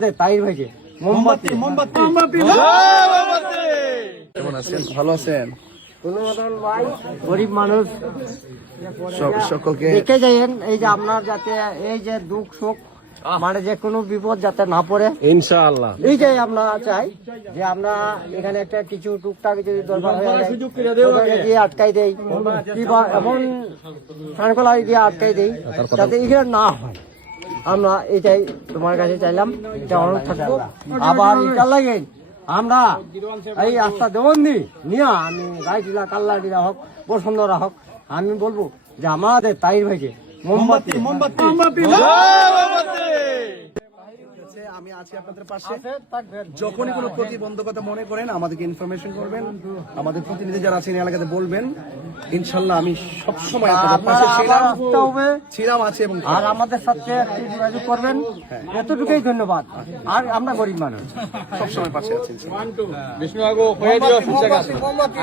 তাইর ভাইকে মোমবাতি মোমবাতি মোমবাতি কেমন আছেন? ভালো আছেন? কোনো মতন ভাই গরিব মানুষ সকলকে দেখে যাইয়েন, এই যে আপনার যাতে এই যে দুঃখ সুখ মানে যে কোনো বিপদ যাতে না পড়ে ইনশাআল্লাহ। এই যে আমরা চাই যে আমরা এখানে একটা কিছু টুকটাক যদি দরকার হয়ে যায় ওটাকে দিয়ে আটকাই দেই কিংবা এমন সানকলাই দিয়ে আটকাই দেই যাতে এগুলো না হয়। আমরা এটাই তোমার কাছে চাইলাম, এটা অনুরোধ থাকবো। আবার এটার লাগে আমরা এই রাস্তা দেবন নিয়ে আমি রাইটিলা কাল্লাডিরা হোক বসুন্ধরা হোক আমি বলবো যে আমাদের তাইর ভাইকে মোমবাতি মোমবাতি মোমবাতি আমি আছি আপনাদের পাশে। যখনই কোনো প্রতিবন্ধকতা মনে করেন আমাদেরকে ইনফরমেশন করবেন, আমাদের প্রতিনিধি যারা আছেন এলাকাতে বলবেন। ইনশাল্লাহ আমি সবসময় আপনাদের পাশে ছিলাম আছে এবং আর আমাদের সাথে একটু যোগাযোগ করবেন, এতটুকুই ধন্যবাদ। আর আমরা গরিব মানুষ সবসময় পাশে আছি। মোমবাতি